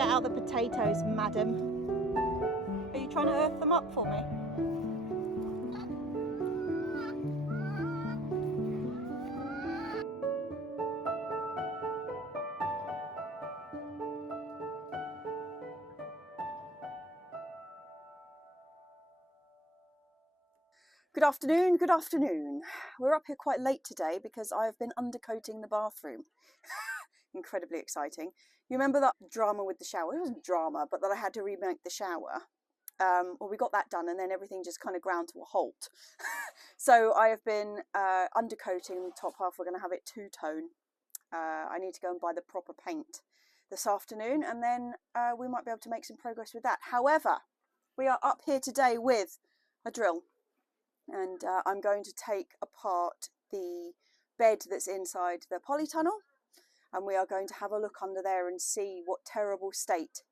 get out the potatoes, madam. Are you trying to earth them up for me? Good afternoon, good afternoon. We're up here quite late today because I've been undercoating the bathroom. Incredibly exciting. You remember that drama with the shower? It wasn't drama, but that I had to remake the shower. Well, we got that done and then everything just kind of ground to a halt. So I have been undercoating the top half. We're going to have it two-tone. I need to go and buy the proper paint this afternoon and then we might be able to make some progress with that. However, we are up here today with a drill. And I'm going to take apart the bed that's inside the polytunnel, and we are going to have a look under there and see what terrible state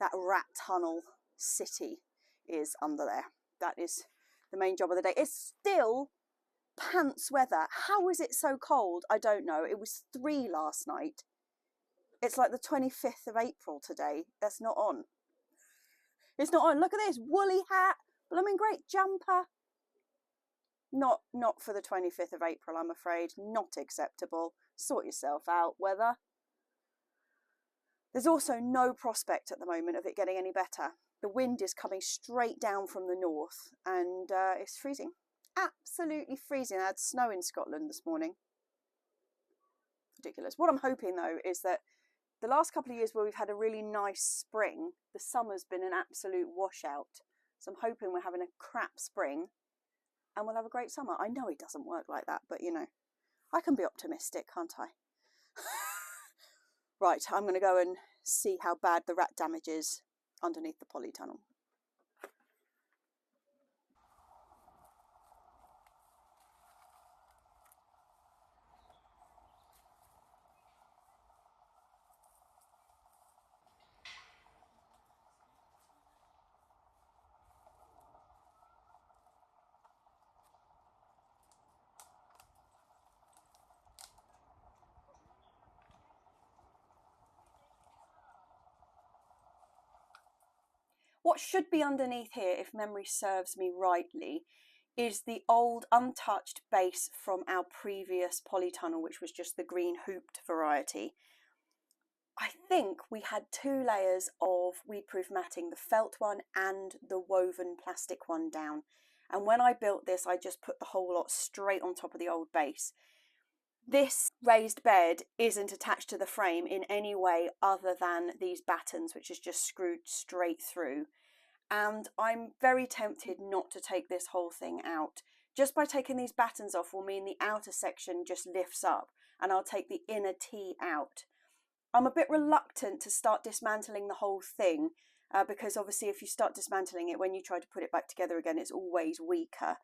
that rat tunnel city is under there. That is the main job of the day. It's still pants weather. How is it so cold? I don't know. It was 3 last night. It's like the 25th of April today. That's not on. It's not on. Look at this woolly hat, blooming great jumper. Not for the 25th of April, I'm afraid. Not acceptable. Sort yourself out, weather. There's also no prospect at the moment of it getting any better. The wind is coming straight down from the north and it's freezing. Absolutely freezing. I had snow in Scotland this morning. Ridiculous. What I'm hoping though is that the last couple of years where we've had a really nice spring, the summer's been an absolute washout. So I'm hoping we're having a crap spring and we'll have a great summer. I know it doesn't work like that, but you know, I can be optimistic, can't I? Right, I'm going to go and see how bad the rat damage is underneath the polytunnel. What should be underneath here, if memory serves me rightly, is the old untouched base from our previous polytunnel, which was just the green hooped variety. I think we had 2 layers of weed-proof matting, the felt one and the woven plastic one down. And when I built this, I just put the whole lot straight on top of the old base. This raised bed isn't attached to the frame in any way other than these battens, which is just screwed straight through. And I'm very tempted not to take this whole thing out. Just by taking these battens off will mean the outer section just lifts up and I'll take the inner tee out. I'm a bit reluctant to start dismantling the whole thing because obviously if you start dismantling it, when you try to put it back together again, it's always weaker.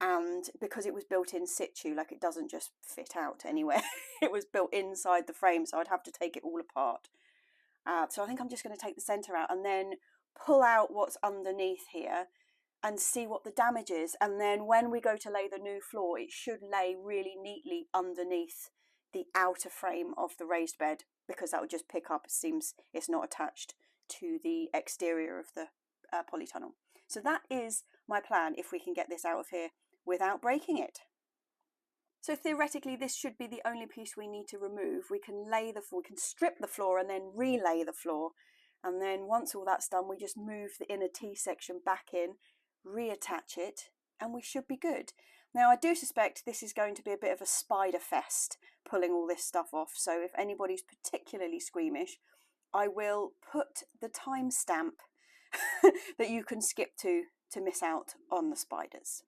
And because it was built in situ, like it doesn't just fit out anywhere. It was built inside the frame, so I'd have to take it all apart. So I think I'm just going to take the centre out and then pull out what's underneath here and see what the damage is. And then when we go to lay the new floor, it should lay really neatly underneath the outer frame of the raised bed, because that will just pick up. It seems it's not attached to the exterior of the polytunnel. So that is my plan if we can get this out of here without breaking it. So theoretically this should be the only piece we need to remove. We can strip the floor and then relay the floor, and then once all that's done we just move the inner T section back in, reattach it, and we should be good. Now I do suspect this is going to be a bit of a spider fest pulling all this stuff off, so if anybody's particularly squeamish, I will put the timestamp that you can skip to miss out on the spiders.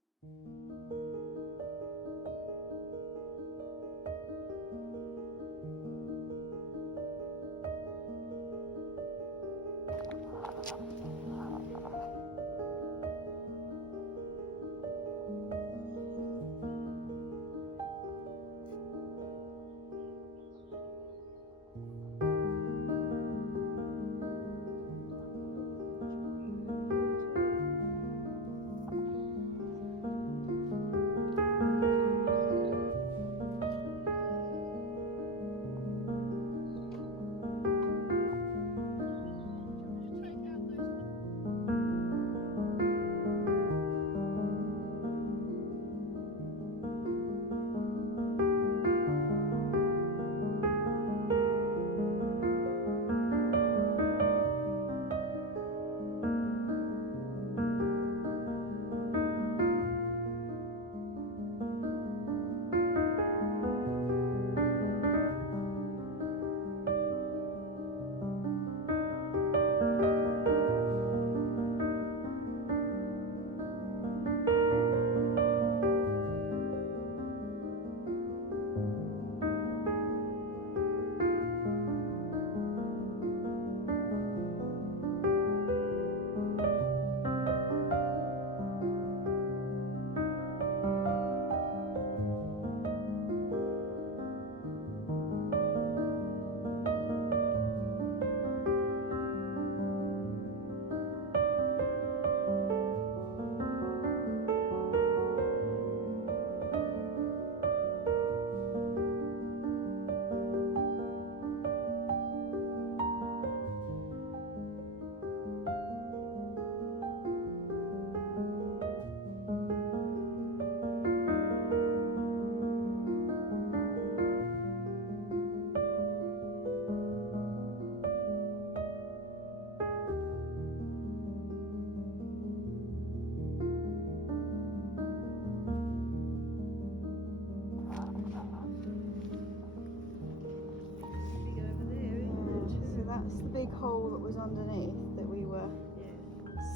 hole that was underneath that we were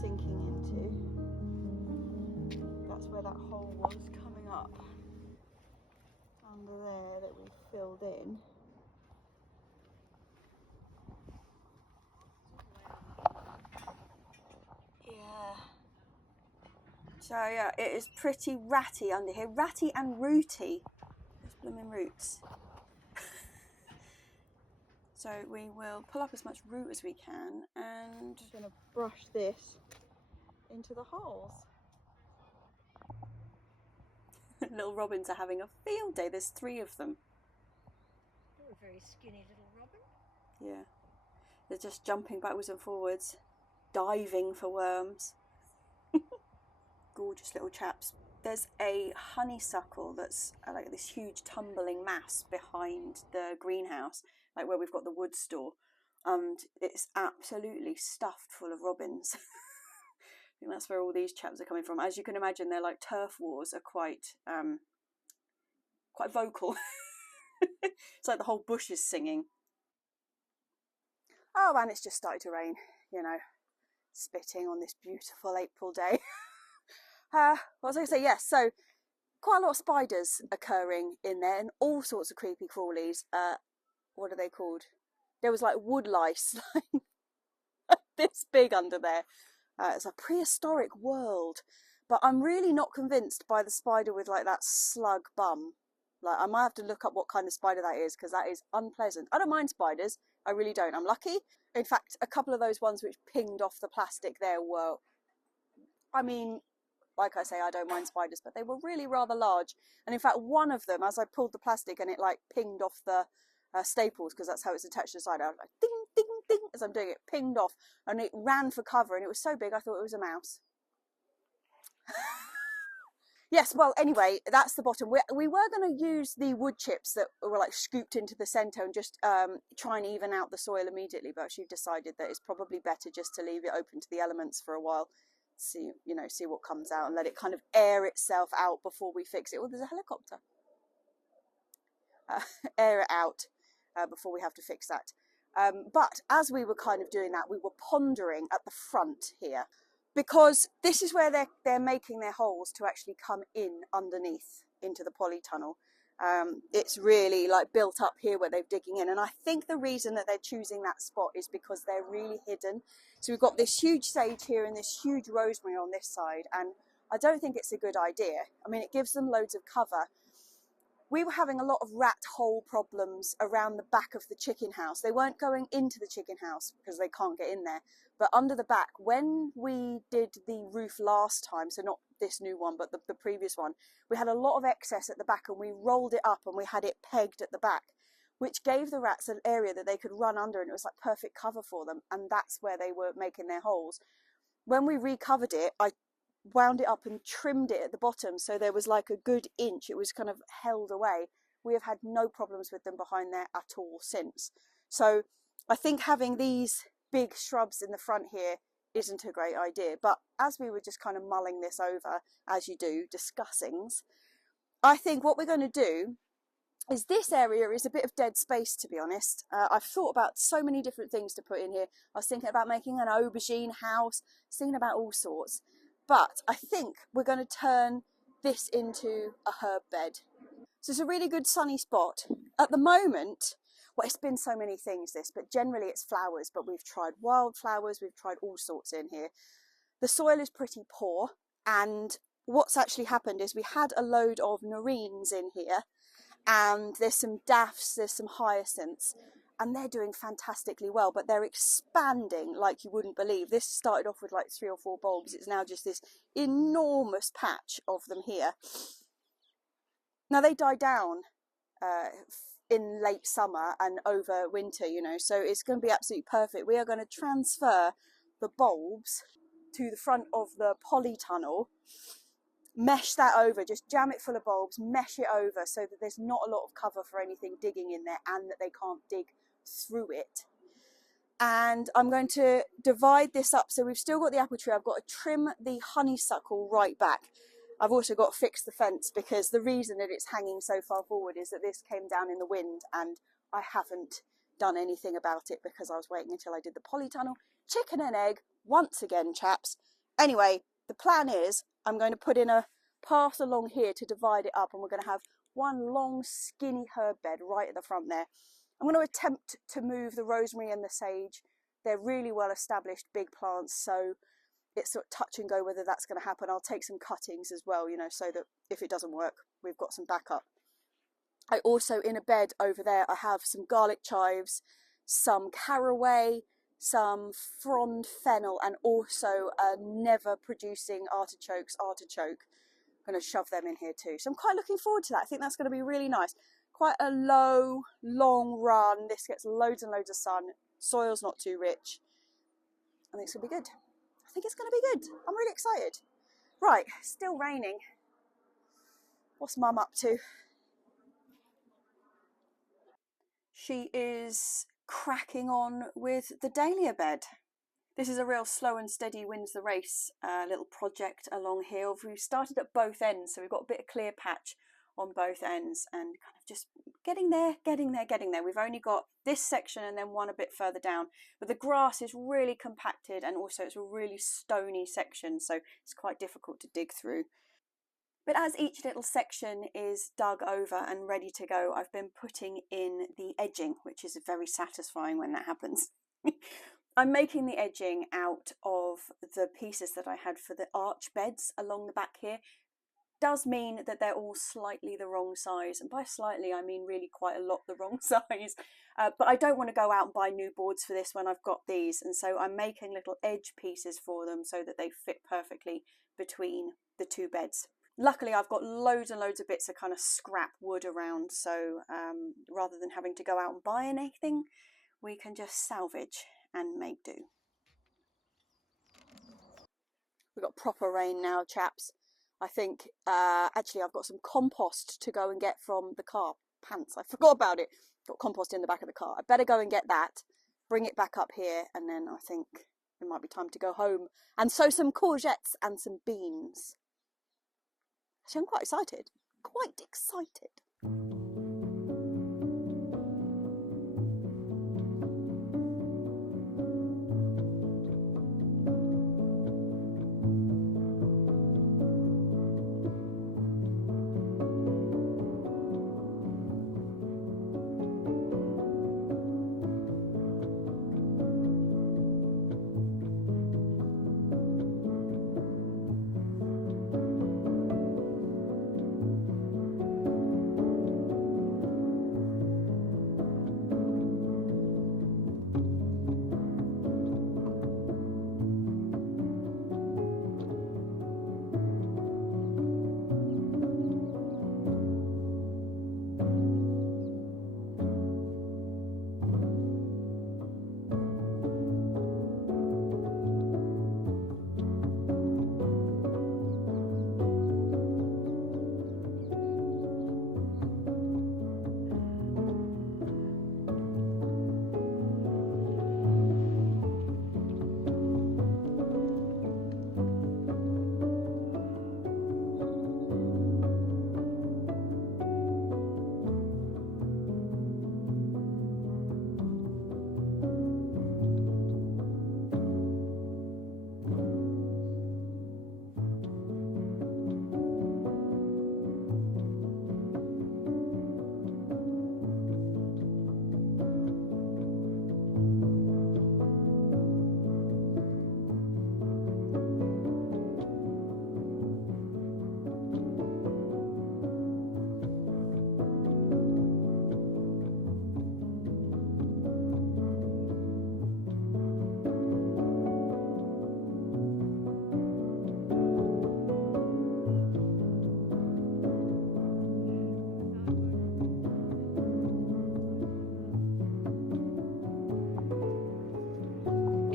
sinking into. That's where that hole was coming up under there that we filled in. Yeah. So yeah, it is pretty ratty under here. Ratty and rooty. Those blooming roots. So we will pull up as much root as we can and just going to brush this into the holes. Little robins are having a field day. There's 3 of them. You're a very skinny little robin. Yeah. They're just jumping backwards and forwards, diving for worms. Gorgeous little chaps. There's a honeysuckle that's like this huge tumbling mass behind the greenhouse, like where we've got the wood store, and it's absolutely stuffed full of robins. I think that's where all these chaps are coming from. As you can imagine, their like turf wars are quite vocal. It's like the whole bush is singing. Oh, and it's just started to rain, you know, spitting on this beautiful April day. What was I going to say? Yes, so quite a lot of spiders occurring in there and all sorts of creepy crawlies. What are they called? There was like wood lice, like this big under there. It's a prehistoric world. But I'm really not convinced by the spider with like that slug bum. Like I might have to look up what kind of spider that is, because that is unpleasant. I don't mind spiders. I really don't. I'm lucky. In fact, a couple of those ones which pinged off the plastic there were, I mean, like I say, I don't mind spiders, but they were really rather large. And in fact, one of them, as I pulled the plastic and it like pinged off the staples, because that's how it's attached to the side, I was like ding, ding, ding, as I'm doing it, pinged off, and it ran for cover, and it was so big I thought it was a mouse. Yes, well, anyway, that's the bottom. We were going to use the wood chips that were like scooped into the centre and just try and even out the soil immediately, but she decided that it's probably better just to leave it open to the elements for a while. See what comes out and let it kind of air itself out before we fix it. Oh, there's a helicopter. Air it out before we have to fix that. But as we were kind of doing that, we were pondering at the front here, because this is where they're making their holes to actually come in underneath into the polytunnel. It's really like built up here where they're digging in, and I think the reason that they're choosing that spot is because they're really hidden. So we've got this huge sage here and this huge rosemary on this side, and I don't think it's a good idea. I mean, it gives them loads of cover. We were having a lot of rat hole problems around the back of the chicken house. They weren't going into the chicken house because they can't get in there, but under the back. When we did the roof last time, so not this new one, but the previous one, we had a lot of excess at the back, and we rolled it up and we had it pegged at the back, which gave the rats an area that they could run under, and it was like perfect cover for them, and that's where they were making their holes. When we recovered it, I wound it up and trimmed it at the bottom, so there was like a good inch. It was kind of held away. We have had no problems with them behind there at all since. So I think having these big shrubs in the front here isn't a great idea. But as we were just kind of mulling this over, as you do, discussings, I think what we're going to do is, this area is a bit of dead space, to be honest. I've thought about so many different things to put in here. I was thinking about making an aubergine house, thinking about all sorts. But I think we're going to turn this into a herb bed. So it's a really good sunny spot. At the moment, well, it's been so many things this, but generally it's flowers, but we've tried wildflowers, we've tried all sorts in here. The soil is pretty poor, and what's actually happened is we had a load of nerines in here, and there's some daffs, there's some hyacinths, and they're doing fantastically well, but they're expanding like you wouldn't believe. This started off with like 3 or 4 bulbs. It's now just this enormous patch of them here. Now they die down in late summer and over winter, you know, so it's going to be absolutely perfect. We are going to transfer the bulbs to the front of the polytunnel, mesh that over, just jam it full of bulbs, mesh it over so that there's not a lot of cover for anything digging in there, and that they can't dig through it. And I'm going to divide this up. So we've still got the apple tree. I've got to trim the honeysuckle right back. I've also got to fix the fence, because the reason that it's hanging so far forward is that this came down in the wind and I haven't done anything about it because I was waiting until I did the polytunnel. Chicken and egg once again, chaps. Anyway, the plan is I'm going to put in a path along here to divide it up, and we're going to have one long skinny herb bed right at the front there. I'm going to attempt to move the rosemary and the sage. They're really well established big plants, so it's sort of touch and go whether that's going to happen. I'll take some cuttings as well, you know, so that if it doesn't work, we've got some backup. I also, in a bed over there, I have some garlic chives, some caraway, some frond fennel, and also a never producing artichoke. I'm going to shove them in here too. So I'm quite looking forward to that. I think that's going to be really nice. Quite a low, long run. This gets loads and loads of sun. Soil's not too rich. I think it's going to be good. I think it's going to be good. I'm really excited. Right, still raining. What's Mum up to? She is cracking on with the dahlia bed. This is a real slow and steady wins the race little project along here. We've started at both ends, so we've got a bit of clear patch on both ends and kind of just getting there. We've only got this section and then one a bit further down, but the grass is really compacted, and also it's a really stony section, so it's quite difficult to dig through. But as each little section is dug over and ready to go, I've been putting in the edging, which is very satisfying when that happens. I'm making the edging out of the pieces that I had for the arch beds along the back here. Does mean that they're all slightly the wrong size, and by slightly I mean really quite a lot the wrong size. But I don't want to go out and buy new boards for this when I've got these, and so I'm making little edge pieces for them so that they fit perfectly between the two beds. Luckily, I've got loads and loads of bits of kind of scrap wood around, so rather than having to go out and buy anything, we can just salvage and make do. We've got proper rain now, chaps. I think, actually, I've got some compost to go and get from the car. Pants, I forgot about it. Got compost in the back of the car. I better go and get that, bring it back up here, and then I think it might be time to go home and sow some courgettes and some beans. Actually, I'm quite excited.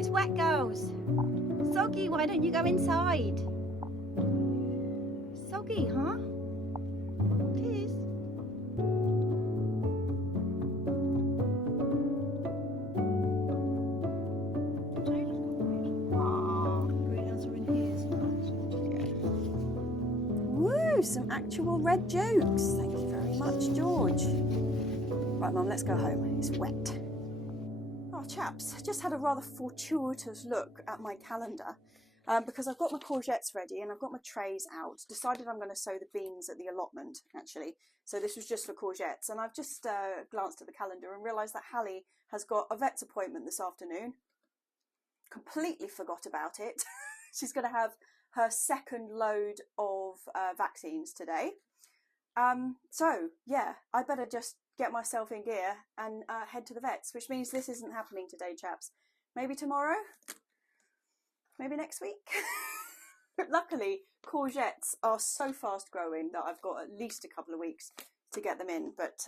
Wet girls. Soggy, why don't you go inside? Soggy, huh? It is. Woo, some actual red jokes. Thank you very much, George. Right, Mum, let's go home. It's wet. chaps, just had a rather fortuitous look at my calendar because I've got my courgettes ready and I've got my trays out. Decided I'm going to sow the beans at the allotment, actually. So this was just for courgettes. And I've just glanced at the calendar and realised that Halley has got a vet's appointment this afternoon. Completely forgot about it. She's going to have her second load of vaccines today. So, yeah, I better just get myself in gear and head to the vets, which means this isn't happening today, chaps. Maybe tomorrow? Maybe next week? But luckily, courgettes are so fast growing that I've got at least a couple of weeks to get them in. But,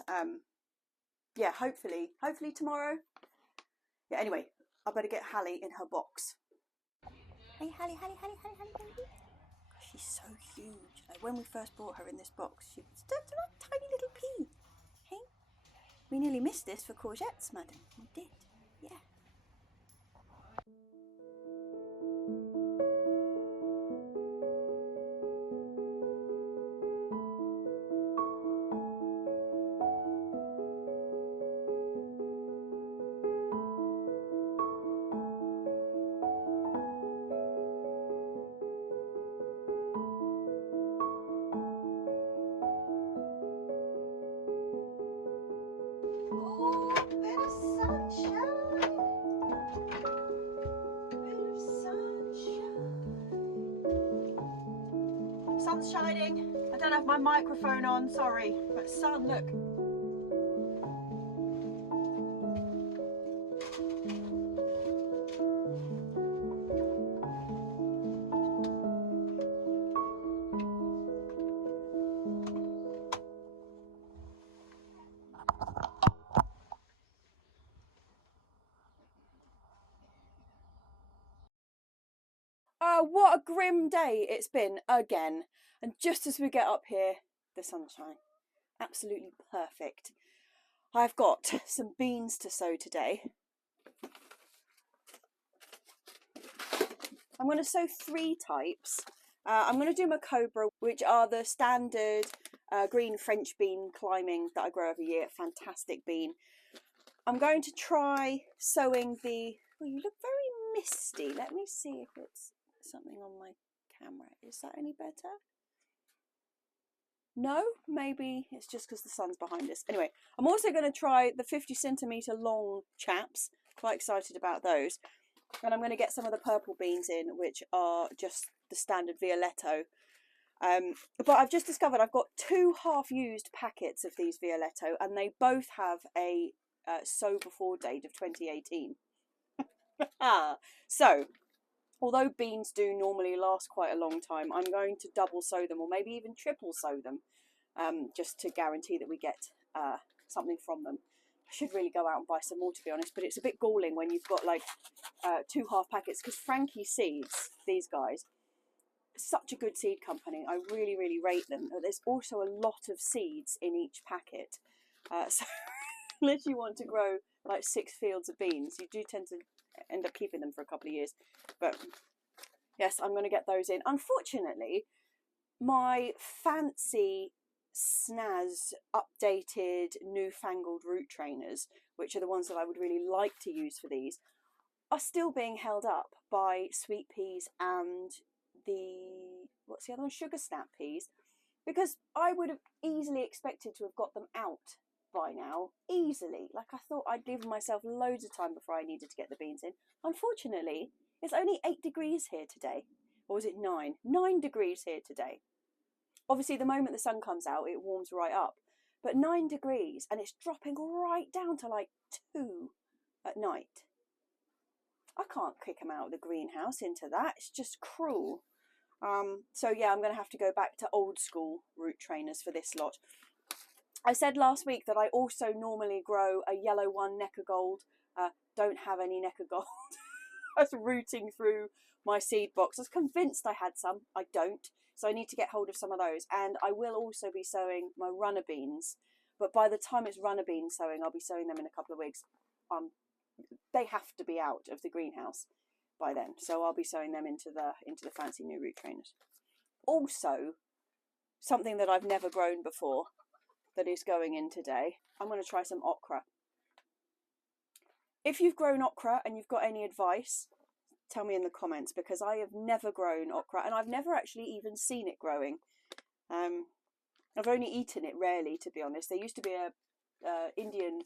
yeah, hopefully tomorrow. Yeah, anyway, I better get Halley in her box. Hey, Halley, baby. She's so huge. Like when we first brought her in this box, she was just a tiny little pea. Hey? We nearly missed this for courgettes, madam. We did, yeah. Sun's shining. I don't have my microphone on, sorry. But sun, look. What a grim day it's been again. And just as we get up here, the sunshine. Absolutely perfect. I've got some beans to sow today. I'm going to sow 3 types. I'm going to do my Cobra, which are the standard green French bean climbing that I grow every year. Fantastic bean. I'm going to try sowing the... Oh, you look very misty. Let me see if it's something on my camera. Is that any better? No? Maybe it's just because the sun's behind us. Anyway, I'm also going to try the 50cm long chaps. Quite excited about those. And I'm going to get some of the purple beans in, which are just the standard Violetto. But I've just discovered I've got 2 half-used packets of these Violetto, and they both have a sow before date of 2018. So, although beans do normally last quite a long time, I'm going to double sow them, or maybe even triple sow them, just to guarantee that we get something from them. I should really go out and buy some more, to be honest, but it's a bit galling when you've got like 2 half packets, because Frankie Seeds, these guys, such a good seed company. I really, really rate them. There's also a lot of seeds in each packet. So unless you want to grow like 6 fields of beans, you do tend to end up keeping them for a couple of years. But yes, I'm going to get those in. Unfortunately, my fancy snaz updated newfangled root trainers, which are the ones that I would really like to use for these, are still being held up by sweet peas and the, what's the other one, sugar snap peas, because I would have easily expected to have got them out by now, easily. Like, I thought I'd given myself loads of time before I needed to get the beans in. Unfortunately, it's only 8 degrees here today. Or was it 9? 9 degrees here today. Obviously, the moment the sun comes out, it warms right up. But 9 degrees, and it's dropping right down to like 2 at night. I can't kick them out of the greenhouse into that. It's just cruel. So yeah, I'm going to have to go back to old school root trainers for this lot. I said last week that I also normally grow a yellow one, Neck of Gold. Don't have any Neck of Gold. I was rooting through my seed box. I was convinced I had some. I don't. So I need to get hold of some of those. And I will also be sowing my runner beans. But by the time it's runner bean sowing, I'll be sowing them in a couple of weeks. They have to be out of the greenhouse by then. So I'll be sowing them into the fancy new root trainers. Also, something that I've never grown before that is going in today. I'm going to try some okra. If you've grown okra and you've got any advice, tell me in the comments, because I have never grown okra and I've never actually even seen it growing. I've only eaten it rarely, to be honest. There used to be a Indian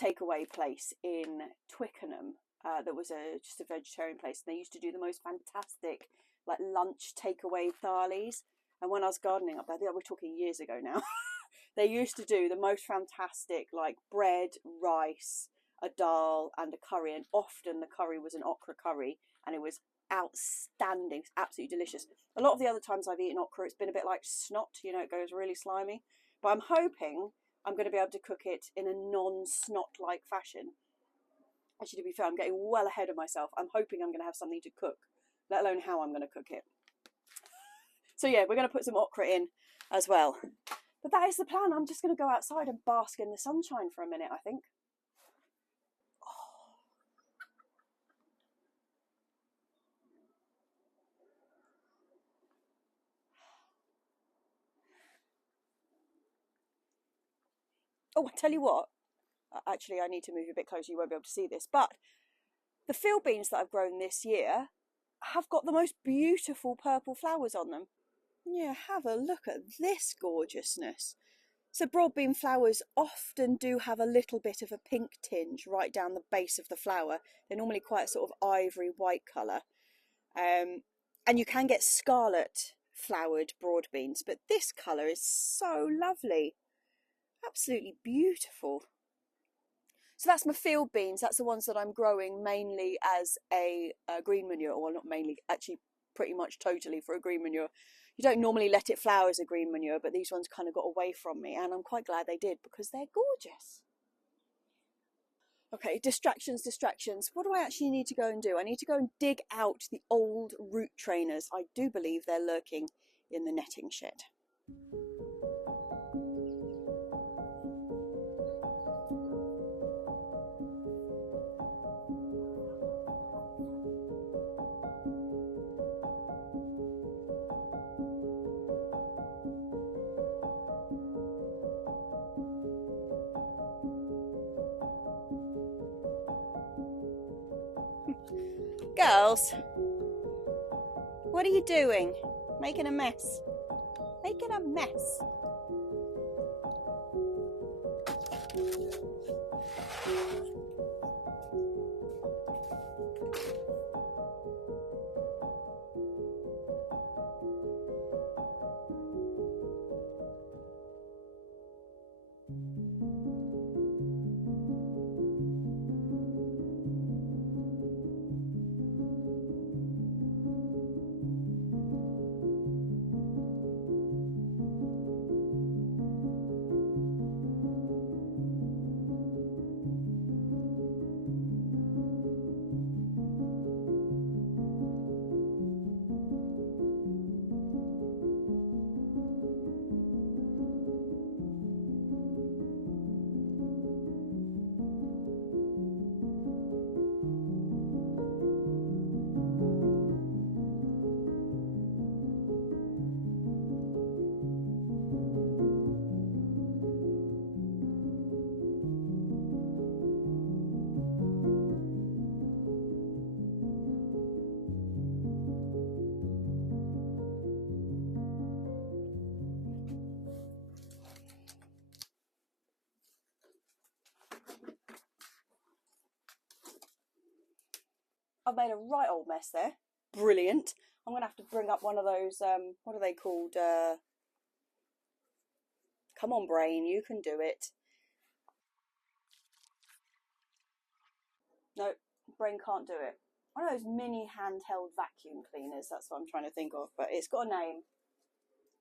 takeaway place in Twickenham that was just a vegetarian place, and they used to do the most fantastic like lunch takeaway Dahlias. And when I was gardening up there, we're talking years ago now, they used to do the most fantastic like bread, rice, a dal and a curry, and often the curry was an okra curry, and it was outstanding, absolutely delicious. A lot of the other times I've eaten okra, it's been a bit like snot, you know, it goes really slimy. But I'm hoping I'm going to be able to cook it in a non-snot-like fashion. Actually, to be fair, I'm getting well ahead of myself. I'm hoping I'm going to have something to cook, let alone how I'm going to cook it. So yeah, we're going to put some okra in as well. But that is the plan. I'm just going to go outside and bask in the sunshine for a minute, I think. Oh, I tell you what, actually I need to move a bit closer, you won't be able to see this, but the field beans that I've grown this year have got the most beautiful purple flowers on them. Yeah, have a look at this gorgeousness. So broad bean flowers often do have a little bit of a pink tinge right down the base of the flower. They're normally quite a sort of ivory white colour. And you can get scarlet flowered broad beans, but this colour is so lovely. Absolutely beautiful. So that's my field beans. That's the ones that I'm growing mainly as a green manure. Well, not mainly, actually pretty much totally for a green manure. You don't normally let it flower as a green manure, but these ones kind of got away from me, and I'm quite glad they did because they're gorgeous. Okay, distractions. What do I actually need to go and do? I need to go and dig out the old root trainers. I do believe they're lurking in the netting shed. Girls, what are you doing? Making a mess. Making a mess. I've made a right old mess there. Brilliant. I'm going to have to bring up one of those, what are they called? Come on, brain, you can do it. No, brain can't do it. One of those mini handheld vacuum cleaners, that's what I'm trying to think of, but it's got a name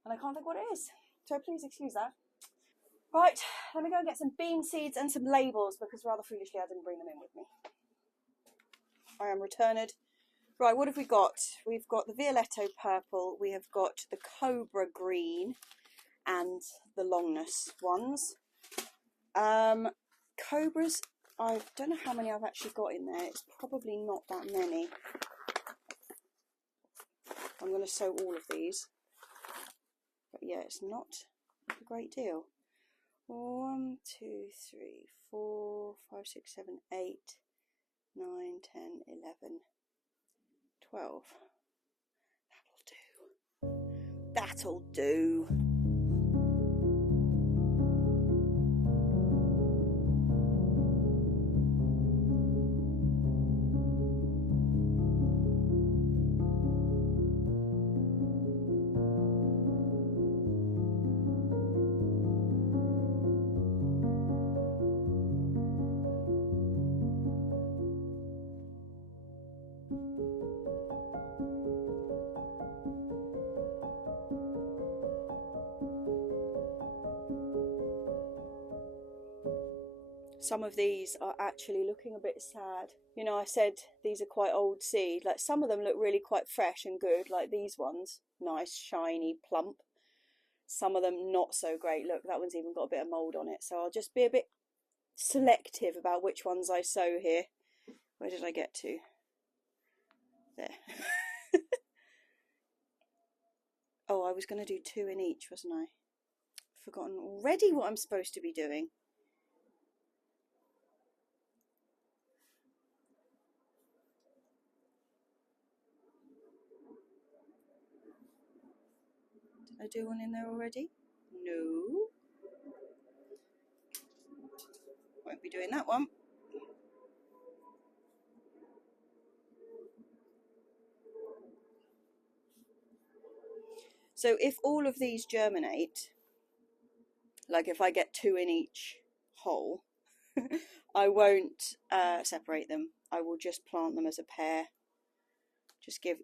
and I can't think what it is. So please excuse that. Right, let me go and get some bean seeds and some labels because rather foolishly I didn't bring them in with me. I am returned. Right, what have we got? We've got the Violetto purple, we have got the Cobra green and the longness ones. Cobras, I don't know how many I've actually got in there. It's probably not that many. I'm going to sow all of these. But yeah, it's not a great deal. 1, 2, 3, 4, 5, 6, 7, 8, 9, 10, 11, 12. That'll do. Some of these are actually looking a bit sad. You know, I said these are quite old seed. Like, some of them look really quite fresh and good, like these ones. Nice, shiny, plump. Some of them not so great. Look, that one's even got a bit of mould on it. So I'll just be a bit selective about which ones I sow here. Where did I get to? There. Oh, I was going to do 2 in each, wasn't I? Forgotten already what I'm supposed to be doing. Did I do one in there already? No. Won't be doing that one. So if all of these germinate, like if I get 2 in each hole, I won't separate them. I will just plant them as a pair. Just give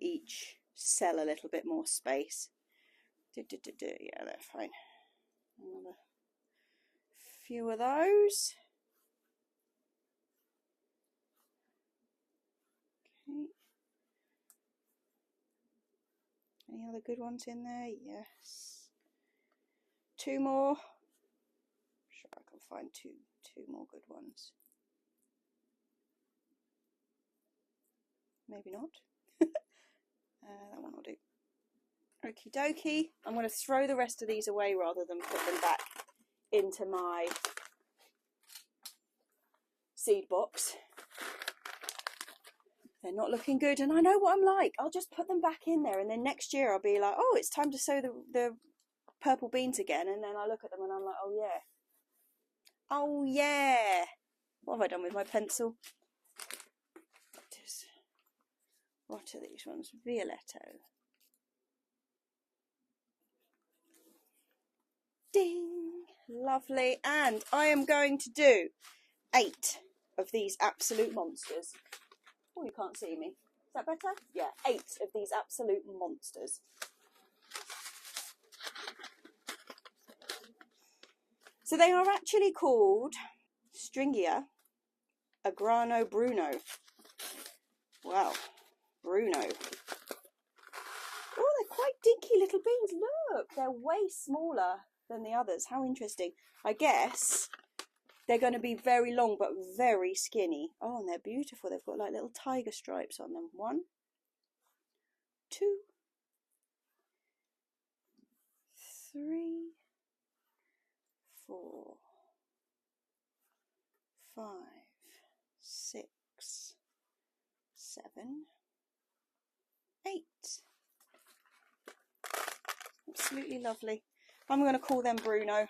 each cell a little bit more space. Yeah, they're fine. Another few of those. Okay. Any other good ones in there? Yes. 2 more. Sure, I can find two more good ones. Maybe not. That one will do. Okie dokie. I'm going to throw the rest of these away rather than put them back into my seed box. They're not looking good, and I know what I'm like. I'll just put them back in there, and then next year I'll be like, oh, it's time to sow the purple beans again, and then I look at them and I'm like, oh yeah. Oh yeah. What have I done with my pencil? What are these ones? Violetto. Ding! Lovely. And I am going to do 8 of these absolute monsters. Oh, you can't see me. Is that better? Yeah, 8 of these absolute monsters. So they are actually called Stringia Agrano Bruno. Wow, Bruno. Oh, they're quite dinky little beans. Look, they're way smaller than the others. How interesting. I guess they're going to be very long but very skinny. Oh, and they're beautiful. They've got like little tiger stripes on them. 1, 2, 3, 4, 5, 6, 7, 8. Absolutely lovely. I'm going to call them Bruno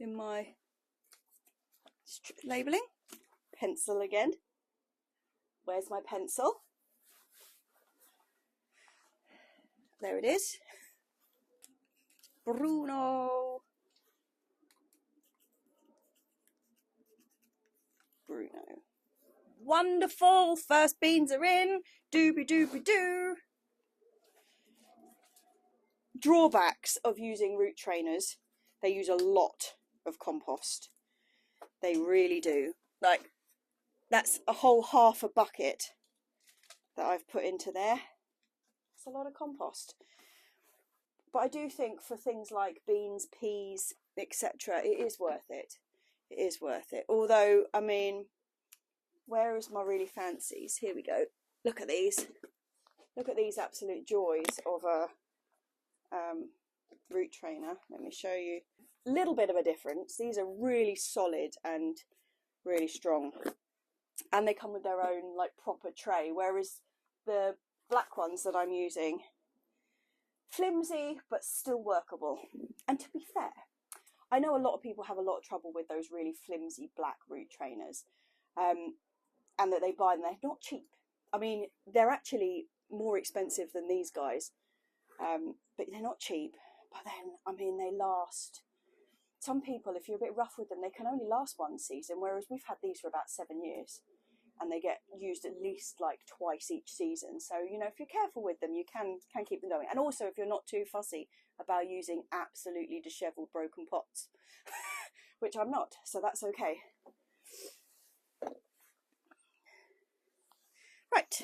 in my labelling. Pencil again. Where's my pencil? There it is. Bruno. Bruno. Wonderful. First beans are in. Doobie doobie doo. Drawbacks of using root trainers: they use a lot of compost. They really do. Like, that's a whole half a bucket that I've put into there. It's a lot of compost. But I do think for things like beans, peas, etc., it is worth it. It is worth it. Although, I mean, where is my really fancies? Here we go. Look at these. Look at these absolute joys of a root trainer. Let me show you. little bit of a difference. These are really solid and really strong, and they come with their own like proper tray, whereas the black ones that I'm using, flimsy but still workable. And to be fair, I know a lot of people have a lot of trouble with those really flimsy black root trainers, and that they buy them. They're not cheap. I mean, they're actually more expensive than these guys, but they're not cheap. But then, I mean, they last. Some people, if you're a bit rough with them, they can only last one season, whereas we've had these for about 7 years, and they get used at least like twice each season. So, you know, if you're careful with them, you can keep them going. And also, if you're not too fussy about using absolutely dishevelled broken pots, which I'm not, so that's okay. Right,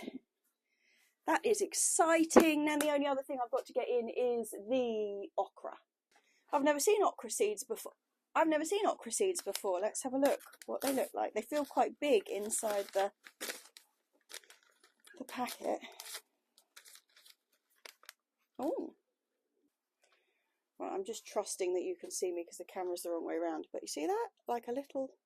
that is exciting. Now the only other thing I've got to get in is the okra. I've never seen okra seeds before. Let's have a look what they look like. They feel quite big inside the packet. Oh, well, I'm just trusting that you can see me because the camera's the wrong way around. But you see that? Like a little.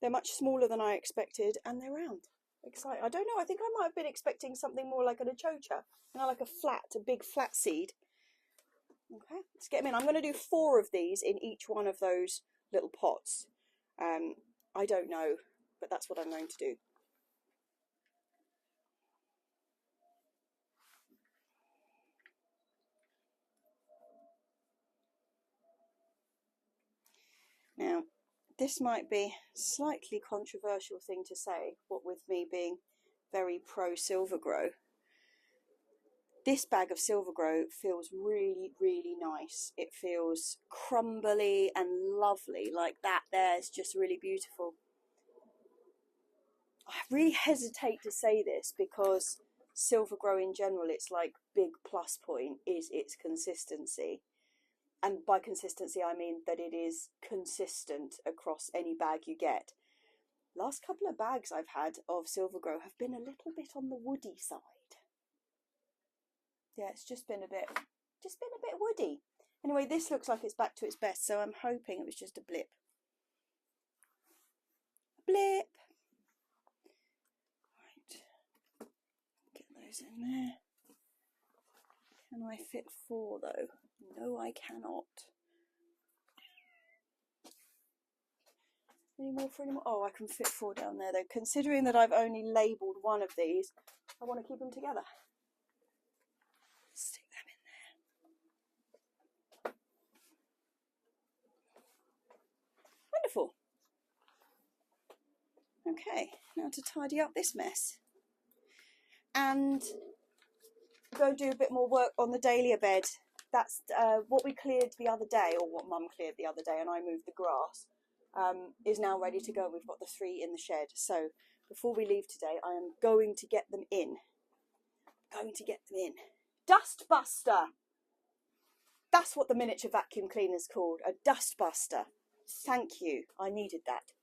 They're much smaller than I expected, and they're round. Exciting. I don't know. I think I might have been expecting something more like an achocha, you know, like a big flat seed. Okay, let's get them in. I'm going to do 4 of these in each one of those little pots. I don't know, but that's what I'm going to do. Now, this might be a slightly controversial thing to say, what with me being very pro silver grow. This bag of silver grow feels really, really nice. It feels crumbly and lovely, like that there is just really beautiful. I really hesitate to say this because silver grow in general, its like big plus point is its consistency. And by consistency, I mean that it is consistent across any bag you get. Last couple of bags I've had of silver grow have been a little bit on the woody side. Yeah, it's just been a bit woody. Anyway, this looks like it's back to its best, so I'm hoping it was just a blip. Blip. Right, get those in there. Can I fit 4 though? No, I cannot. Any more for any more? Oh, I can fit 4 down there though. Considering that I've only labelled one of these, I want to keep them together. Stick them in there. Wonderful. Okay, now to tidy up this mess. And go do a bit more work on the dahlia bed. That's what we cleared the other day, or what Mum cleared the other day, and I moved the grass, is now ready to go. We've got the 3 in the shed. So before we leave today, I am going to get them in. Dust buster! That's what the miniature vacuum cleaner's called, a dust buster. Thank you, I needed that.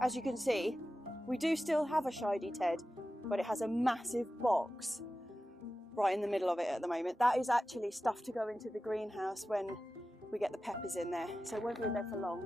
As you can see, We do still have a Shady Ted, but it has a massive box right in the middle of it at the moment. That is actually stuff to go into the greenhouse when we get the peppers in there, so it won't be in there for long.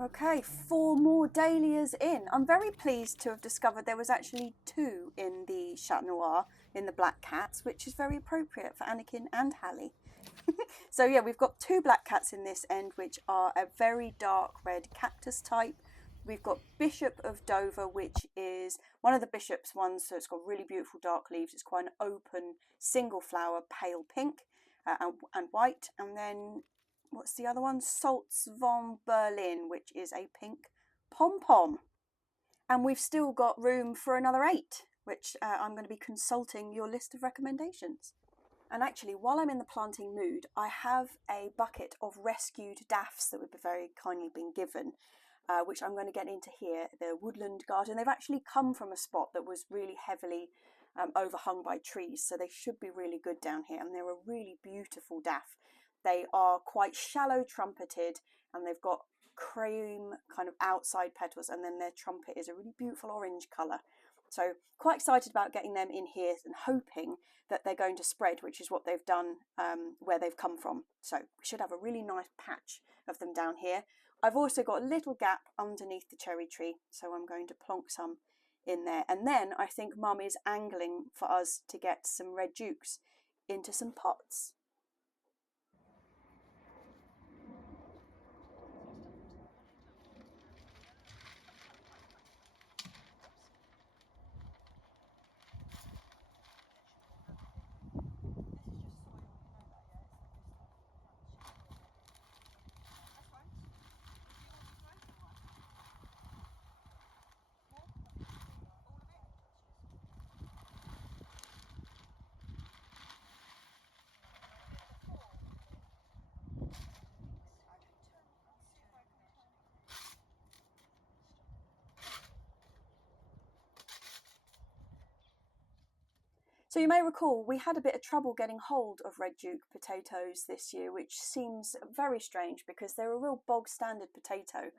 Okay, 4 more Dahlias in. I'm very pleased to have discovered there was actually 2 in the Chat Noir, in the black cats, which is very appropriate for Anekin and Halley. So yeah, we've got 2 black cats in this end, which are a very dark red cactus type. We've got Bishop of Dover, which is one of the Bishop's ones, so it's got really beautiful dark leaves. It's quite an open single flower, pale pink and white. And then what's the other one? Solze von Berlin, which is a pink pom-pom. And we've still got room for another 8, which I'm going to be consulting your list of recommendations. And actually, while I'm in the planting mood, I have a bucket of rescued daffs that we've very kindly been given, which I'm going to get into here, the woodland garden. They've actually come from a spot that was really heavily overhung by trees, so they should be really good down here. And they're a really beautiful daff. They are quite shallow trumpeted, and they've got cream kind of outside petals, and then their trumpet is a really beautiful orange colour. So quite excited about getting them in here and hoping that they're going to spread, which is what they've done where they've come from. So we should have a really nice patch of them down here. I've also got a little gap underneath the cherry tree, so I'm going to plonk some in there. And then I think Mum is angling for us to get some red dukes into some pots. So you may recall we had a bit of trouble getting hold of red duke potatoes this year, which seems very strange because they're a real bog standard potato.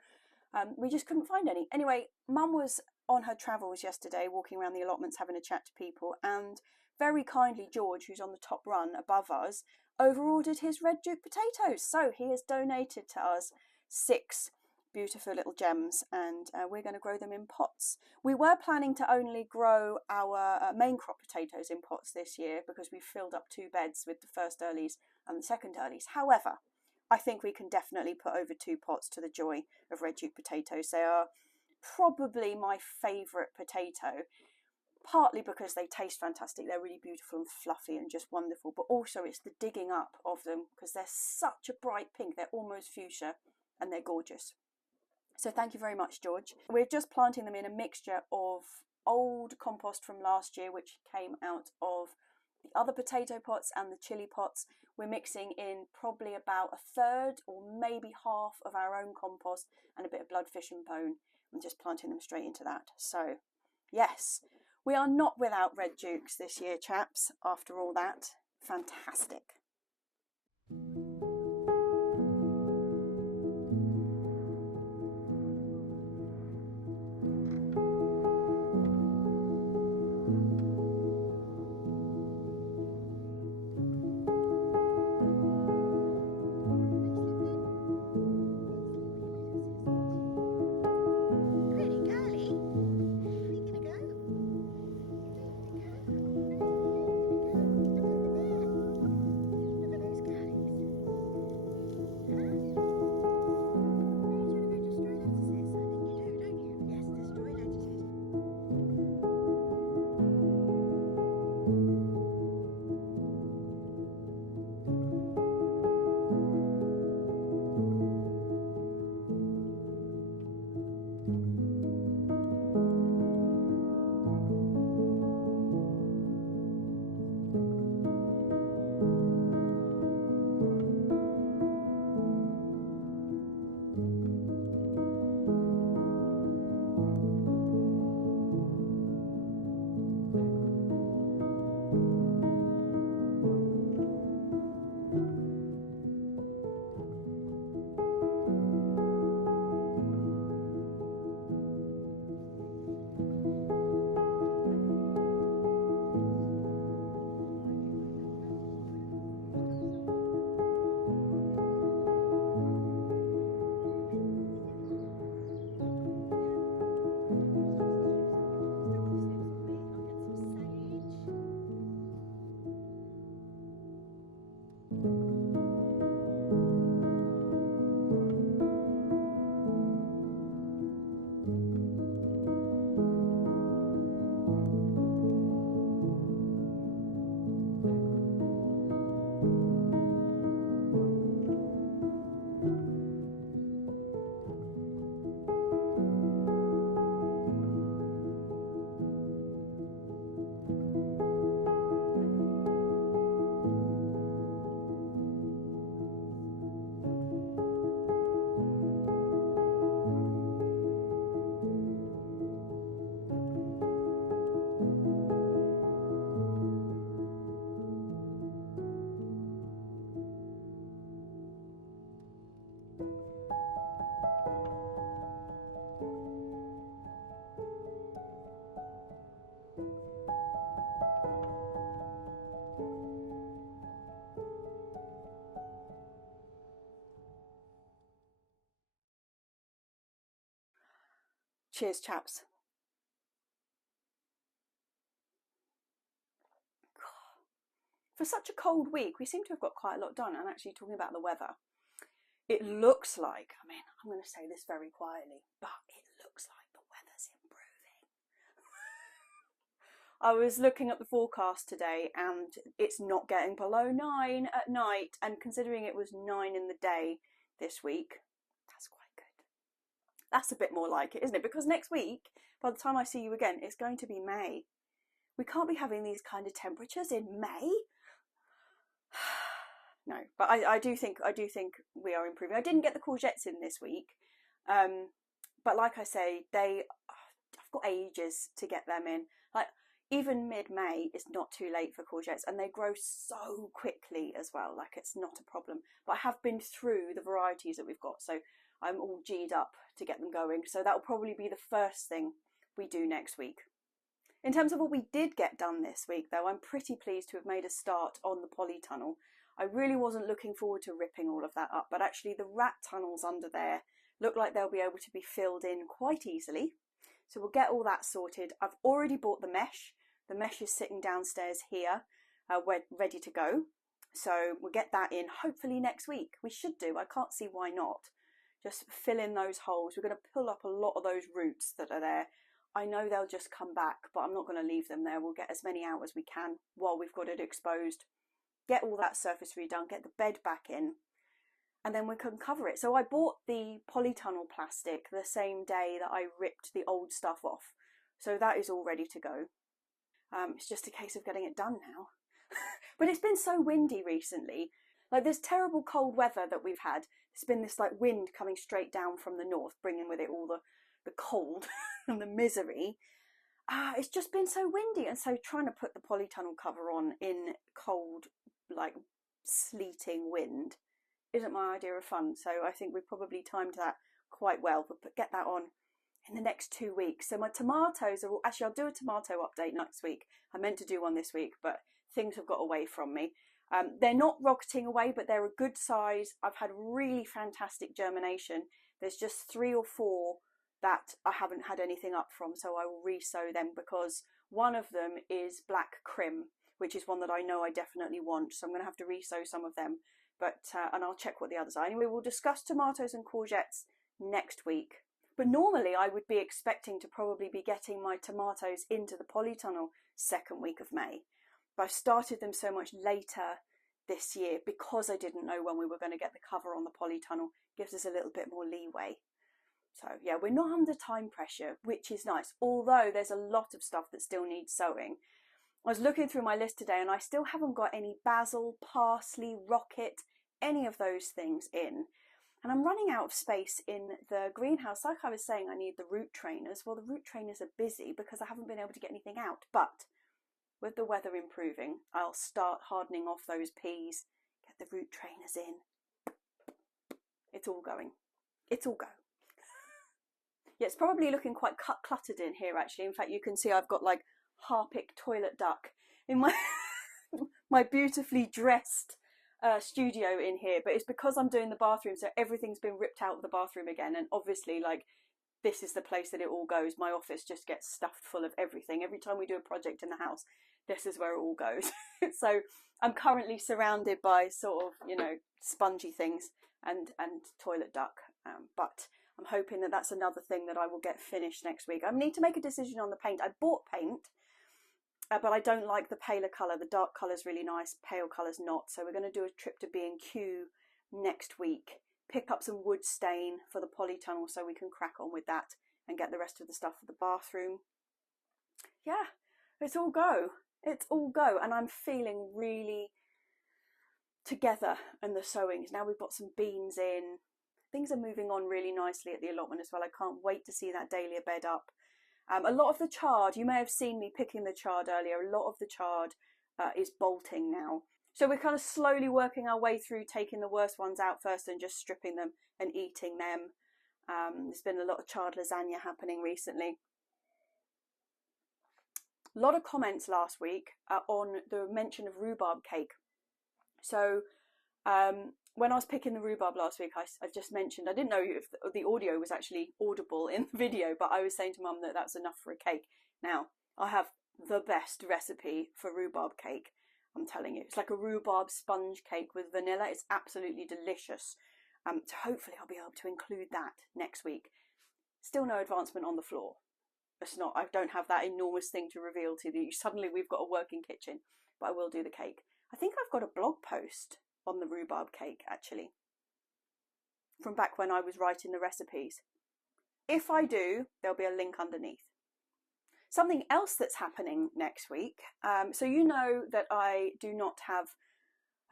We just couldn't find any. Anyway, Mum was on her travels yesterday, walking around the allotments having a chat to people, and very kindly George, who's on the top run above us, overordered his red duke potatoes. So he has donated to us 6 beautiful little gems, and we're going to grow them in pots. We were planning to only grow our main crop potatoes in pots this year because we filled up 2 beds with the first earlies and the second earlies. However, I think we can definitely put over 2 pots to the joy of red duke potatoes. They are probably my favourite potato, partly because they taste fantastic. They're really beautiful and fluffy and just wonderful, but also it's the digging up of them because they're such a bright pink. They're almost fuchsia and they're gorgeous. So thank you very much, George. We're just planting them in a mixture of old compost from last year, which came out of the other potato pots and the chili pots. We're mixing in probably about 1/3 or maybe half of our own compost and a bit of bloodfish and bone, and just planting them straight into that. So yes, we are not without red dukes this year, chaps, after all that. Fantastic. Cheers, chaps. For such a cold week, we seem to have got quite a lot done. And actually, talking about the weather, it looks like, I mean, I'm going to say this very quietly, but it looks like the weather's improving. I was looking at the forecast today and it's not getting below 9 at night. And considering it was 9 in the day this week, that's quite good. That's a bit more like it, isn't it? Because next week, by the time I see you again, it's going to be May. We can't be having these kind of temperatures in May. No, but I do think we are improving. I didn't get the courgettes in this week, but like I say, I've got ages to get them in. Like even mid-May, it's not too late for courgettes, and they grow so quickly as well. Like it's not a problem. But I have been through the varieties that we've got, so I'm all G'd up to get them going. So that will probably be the first thing we do next week. In terms of what we did get done this week, though, I'm pretty pleased to have made a start on the Polytunnel. I really wasn't looking forward to ripping all of that up, but actually the rat tunnels under there look like they'll be able to be filled in quite easily. So we'll get all that sorted. I've already bought the mesh. The mesh is sitting downstairs here, ready to go. So we'll get that in hopefully next week. We should do. I can't see why not. Just fill in those holes. We're going to pull up a lot of those roots that are there. I know they'll just come back, but I'm not going to leave them there. We'll get as many out as we can while we've got it exposed. Get all that surface redone, get the bed back in, and then we can cover it. So I bought the Polytunnel plastic the same day that I ripped the old stuff off. So that is all ready to go. It's just a case of getting it done now. But it's been so windy recently. Like this terrible cold weather that we've had, there's been this like wind coming straight down from the north, bringing with it all the cold and the misery. It's just been so windy, and so trying to put the Polytunnel cover on in cold, like sleeting wind isn't my idea of fun. So I think we probably timed that quite well, but get that on in the next 2 weeks. So my tomatoes are actually, I'll do a tomato update next week. I meant to do one this week, but things have got away from me. They're not rocketing away, but they're a good size. I've had really fantastic germination. There's just 3 or 4 that I haven't had anything up from, so I will re-sow them, because one of them is black crim, which is one that I know I definitely want, so I'm going to have to re-sow some of them, but and I'll check what the others are. Anyway, we'll discuss tomatoes and courgettes next week. But normally I would be expecting to probably be getting my tomatoes into the Polytunnel second week of May, but I've started them so much later this year because I didn't know when we were going to get the cover on the Polytunnel. Gives us a little bit more leeway. So yeah, we're not under time pressure, which is nice, although there's a lot of stuff that still needs sowing. I was looking through my list today and I still haven't got any basil, parsley, rocket, any of those things in. And I'm running out of space in the greenhouse. Like I was saying, I need the root trainers. Well, the root trainers are busy because I haven't been able to get anything out. But with the weather improving, I'll start hardening off those peas, get the root trainers in. It's all going. It's all go. Yeah, it's probably looking quite cluttered in here, actually. In fact, you can see I've got like Harpic toilet duck in my my beautifully dressed studio in here. But it's because I'm doing the bathroom, so everything's been ripped out of the bathroom again. And obviously, like, this is the place that it all goes. My office just gets stuffed full of everything. Every time we do a project in the house, this is where it all goes. So I'm currently surrounded by sort of, you know, spongy things and toilet duck. But I'm hoping that that's another thing that I will get finished next week. I need to make a decision on the paint. I bought paint, but I don't like the paler colour. The dark colour's really nice, pale colour's not. So we're going to do a trip to B&Q next week, pick up some wood stain for the Polytunnel so we can crack on with that and get the rest of the stuff for the bathroom. Yeah, it's all go. It's all go. And I'm feeling really together in the sowings. Now we've got some beans in. Things are moving on really nicely at the allotment as well. I can't wait to see that Dahlia bed up. A lot of the chard, you may have seen me picking the chard earlier, a lot of the chard is bolting now. So we're kind of slowly working our way through taking the worst ones out first and just stripping them and eating them. There's been a lot of chard lasagna happening recently. A lot of comments last week on the mention of rhubarb cake. So when I was picking the rhubarb last week, I just mentioned, I didn't know if the audio was actually audible in the video, but I was saying to Mum that that's enough for a cake. Now, I have the best recipe for rhubarb cake, I'm telling you. It's like a rhubarb sponge cake with vanilla. It's absolutely delicious. So hopefully I'll be able to include that next week. Still no advancement on the floor. It's not, I don't have that enormous thing to reveal to you. Suddenly we've got a working kitchen, but I will do the cake. I think I've got a blog post on the rhubarb cake, actually, from back when I was writing the recipes. If I do, there'll be a link underneath. Something else that's happening next week. So you know that I do not have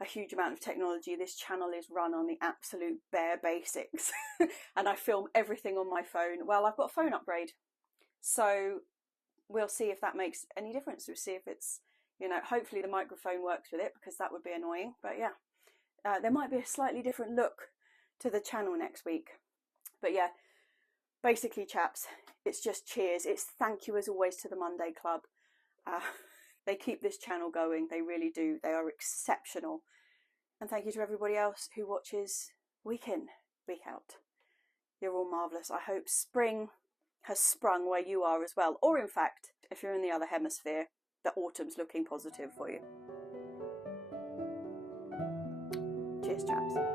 a huge amount of technology. This channel is run on the absolute bare basics and I film everything on my phone. Well, I've got a phone upgrade, so we'll see if that makes any difference. We'll see if it's, you know, hopefully the microphone works with it, because that would be annoying. But yeah, there might be a slightly different look to the channel next week. But yeah, basically, chaps, it's just cheers. It's thank you as always to the Monday Club. They keep this channel going. They really do. They are exceptional. And thank you to everybody else who watches week in, week out. You're all marvellous. I hope spring has sprung where you are as well. Or in fact, if you're in the other hemisphere, that autumn's looking positive for you. Cheers, chaps.